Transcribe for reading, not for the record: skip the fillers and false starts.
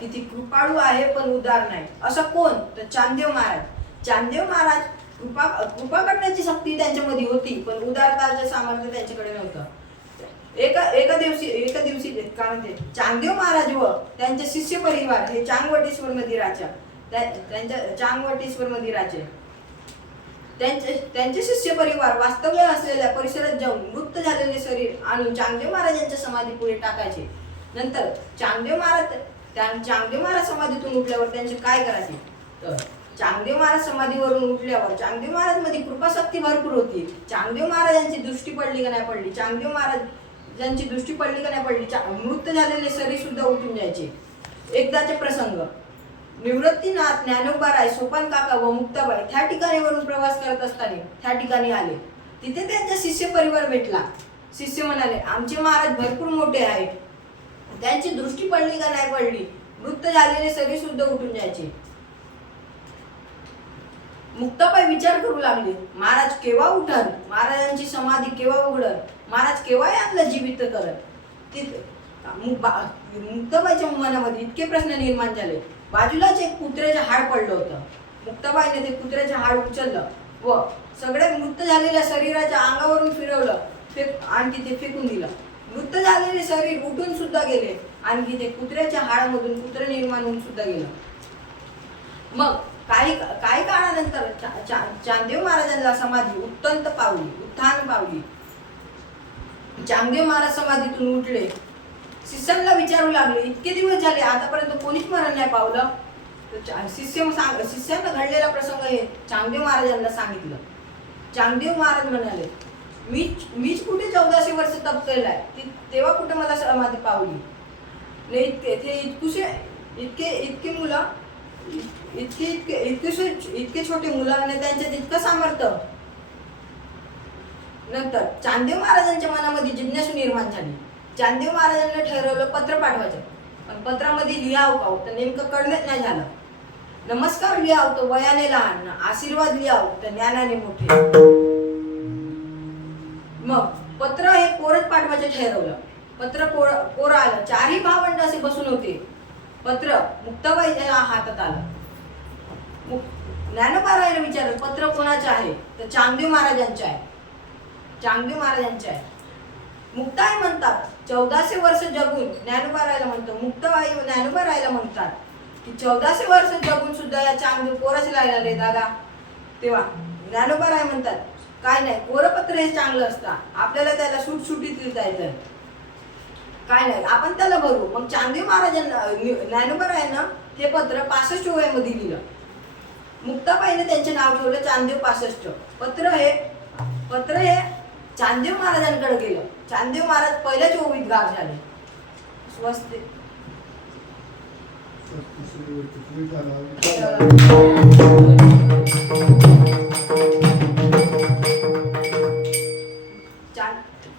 की ती कृपाळू आहे पण उदार नाही. असं कोण? तर चांगदेव महाराज. चांगदेव महाराज कृपा करण्याची शक्ती त्यांच्यामध्ये होती पण उदारताचे सामर्थ्य त्यांच्याकडे नव्हतं. एका दिवशी काय म्हणते, चांगदेव महाराज व त्यांचे शिष्य परिवार हे चांगवटेश्वर मध्ये राहायचे. त्यांचे शिष्य परिवार वास्तव्य असलेल्या परिसरात जाऊन मृत झालेले शरीर आणून चांगदेव महाराजांच्या समाधी पुढे टाकायचे. नंतर चांगदेव महाराज समाधीतून उठल्यावर त्यांचे काय करायचे? तर चांगदेव महाराज समाधीवरून उठल्यावर चांगदेव महाराज मध्ये कृपाशक्ती भरपूर होती. चांगदेव महाराजांची दृष्टी पडली का नाही पडली, चांगदेव महाराजांची दृष्टी पडली का नाही पडली, मृत झालेले शरीर सुद्धा उठून जायचे. एकदाचे प्रसंग, निवृत्तीनाथ, ज्ञानोबाराय, सोपान काका व मुक्ताबाई त्या ठिकाणीवरून प्रवास करत असताना त्या ठिकाणी आले. तिथे त्यांचा शिष्य परिवार भेटला. शिष्य म्हणाले, आमचे महाराज भरपूर मोठे आहेत, त्यांची दृष्टी पडली का नाही पडली, मृत झालेले शरीर सुद्धा उठून जायचे. मुक्ताबाई विचार करू लागले, महाराज केव्हा उठल, महाराजांची समाधी केव्हा उघडल, महाराज केव्हा यांना जीवित करत. मुक्ताबाईच्या मनामध्ये इतके प्रश्न निर्माण झाले. बाजूलाच एक कुत्र्याचे हाड पडलं होतं. मुक्ताबाईने ते कुत्र्याचे हाड उचललं व सगळ्या मृत झालेल्या शरीराच्या अंगावरून फिरवलं, आणखी ते फेकून दिलं. मृत झालेले शरीर उठून सुद्धा गेले, आणखी ते कुत्र्याच्या हाडामधून कुत्रे निर्माण होऊन सुद्धा गेलं. मग काही काळानंतर चांगदेव महाराजांना समाधी उत्थान पावली. चांगदेव महाराज समाधीतून उठले. शिष्यांना विचारू लागले, इतके दिवस झाले आतापर्यंत कोणीच मरण नाही पावलं. शिष्यांना घडलेला प्रसंग हे चांगदेव महाराजांना सांगितलं. चांगदेव महाराज म्हणाले, मीच कुठे 1400 वर्ष तप केलाय, तेव्हा कुठे मला समाधी पावली. इतके छोटे मुलं आणि त्यांच्यात इतकं सामर्थ्य. नंतर चांगदेव महाराजांच्या मनामध्ये जिज्ञासा निर्माण झाली. चांगदेव महाराजांना ठरवलं पत्र पाठवायचं, पण पत्रामध्ये लिहावं का तर नेमकं कळलंच नाही झालं. नमस्कार लिहावं तर वयाने लहान, आशीर्वाद लिहावं तर ज्ञानाने मोठे. मग पत्र हे कोरच पाठवायचं ठरवलं. पत्र कोरं आलं. 4ही भावंड असे बसून होते. पत्र मुक्ताबाईच्या हातात आलं. ज्ञानोबारायला विचारलं, पत्र कोणाचे आहे तर चांगदेव महाराजांचे आहे. मुक्ताई म्हणतात 1400 वर्ष जगून, ज्ञानोबारायला म्हणतो मुक्ताबाई ज्ञानोबारायला म्हणतात की 1400 वर्ष जगून सुद्धा या चांगदेव कोरच राहिला रे दादा. तेव्हा ज्ञानोबाराय म्हणतात, काय नाही, कोरपत्र हे चांगलं असतं, आपल्याला त्याला सुटसुटीत लिहिता येतं, काय नाही, आपण त्याला भरू. मग चांगदेव महाराजांना ज्ञानोबारायनं हे पत्र 65 वयामध्ये लिहिलं. मुक्ताबाईने त्यांचे नाव ठेवलं चांगदेव 65. पत्र हे चांगदेव महाराजांकडे गेलं. चांगदेव महाराज पहिल्याच ओवीत गाव झाले. स्वस्ति